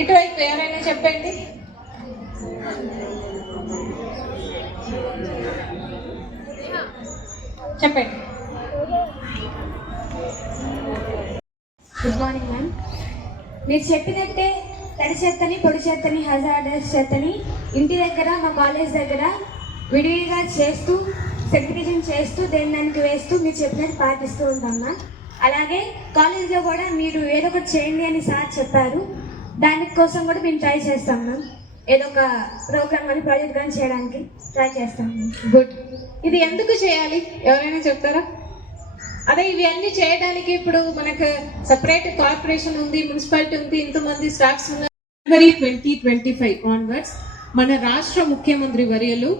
ఇటువైపు ఎవరైనా చెప్పండి. చెప్పండి. Good morning ma'am. మీరు చెప్పినట్టే తడి చెత్తని, పొడి చెత్తని, హజార్డస్ చెత్తని ఇంటి దగ్గర, మా కాలేజ్ దగ్గర విడివిడిగా చేస్తూ, సెగ్రిగేషన్ చేస్తూ, దానికి వేస్తూ మీరు చెప్పినట్టు పాటిస్తూ ఉంటాం మ్యామ్. అలాగే కాలేజ్లో కూడా మీరు ఏదో ఒకటి చేయండి అని సార్ చెప్పారు. దానికోసం కూడా మేము ట్రై చేస్తాం మ్యామ్. ఏదో ఒక ప్రోగ్రామ్ కానీ ప్రాజెక్ట్ కానీ చేయడానికి ట్రై చేస్తాం. గుడ్. ఇది ఎందుకు చేయాలి ఎవరైనా చెప్తారా? అదే ఇవి అన్ని చేయడానికి ఇప్పుడు మనకు సపరేట్ కార్పొరేషన్ ఉంది, మున్సిపాలిటీ ఉంది, ఇంతమంది స్టాఫ్స్ ఉన్నారు. జనవరి 2025 ఆన్వర్డ్స్ మన రాష్ట్ర ముఖ్యమంత్రి వర్యులు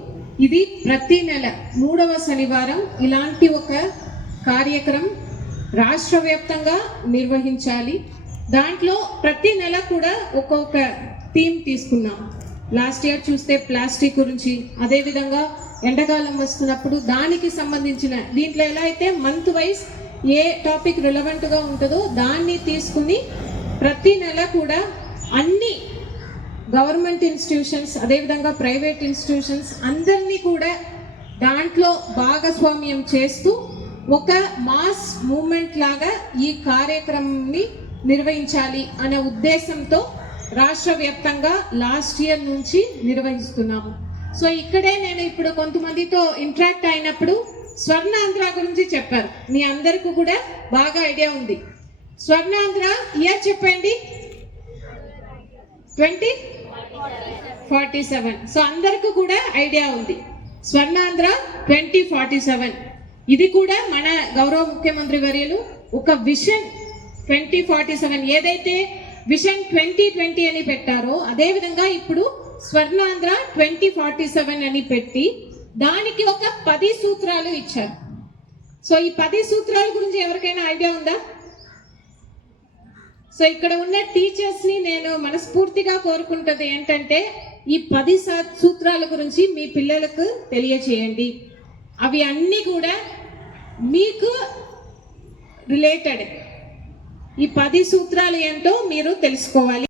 ఇది ప్రతి నెల 3వ శనివారం ఇలాంటి ఒక కార్యక్రమం రాష్ట్ర వ్యాప్తంగా నిర్వహించాలి. దాంట్లో ప్రతి నెల కూడా ఒక్కొక్క థీమ్ తీసుకున్నాం. లాస్ట్ ఇయర్ చూస్తే ప్లాస్టిక్ గురించి, అదేవిధంగా ఎండాకాలం వస్తున్నప్పుడు దానికి సంబంధించిన దీంట్లో ఎలా అయితే మంత్ వైజ్ ఏ టాపిక్ రిలవెంట్గా ఉంటుందో దాన్ని తీసుకుని ప్రతి నెల కూడా అన్ని గవర్నమెంట్ ఇన్స్టిట్యూషన్స్, అదేవిధంగా ప్రైవేట్ ఇన్స్టిట్యూషన్స్ అందరినీ కూడా దాంట్లో భాగస్వామ్యం చేస్తూ ఒక మాస్ మూమెంట్ లాగా ఈ కార్యక్రమాన్ని నిర్వహించాలి అనే ఉద్దేశంతో రాష్ట్ర వ్యాప్తంగా లాస్ట్ ఇయర్ నుంచి నిర్వహిస్తున్నాము. సో ఇక్కడే నేను ఇప్పుడు కొంతమందితో ఇంటరాక్ట్ అయినప్పుడు స్వర్ణాంధ్ర గురించి చెప్పారు. మీ అందరికీ కూడా బాగా ఐడియా ఉంది. స్వర్ణాంధ్ర ఇయర్ చెప్పండి. 2047. సో అందరికీ కూడా ఐడియా ఉంది. స్వర్ణాంధ్ర 2047 ఇది కూడా మన గౌరవ ముఖ్యమంత్రి వర్యులు ఒక విజన్ 2047 ఏదైతే విజన్ 2020 అని పెట్టారో అదేవిధంగా ఇప్పుడు స్వర్ణాంధ్ర 2047 అని పెట్టి దానికి ఒక 10 సూత్రాలు ఇచ్చారు. సో ఈ 10 సూత్రాల గురించి ఎవరికైనా ఐడియా ఉందా? సో ఇక్కడ ఉన్న టీచర్స్ ని నేను మనస్ఫూర్తిగా కోరుకుంటుంది ఏంటంటే ఈ 10 సూత్రాల గురించి మీ పిల్లలకు తెలియచేయండి. అవి అన్నీ కూడా మీకు రిలేటెడ్. ఈ 10 సూత్రాలు ఏంటో మీరు తెలుసుకోవాలి.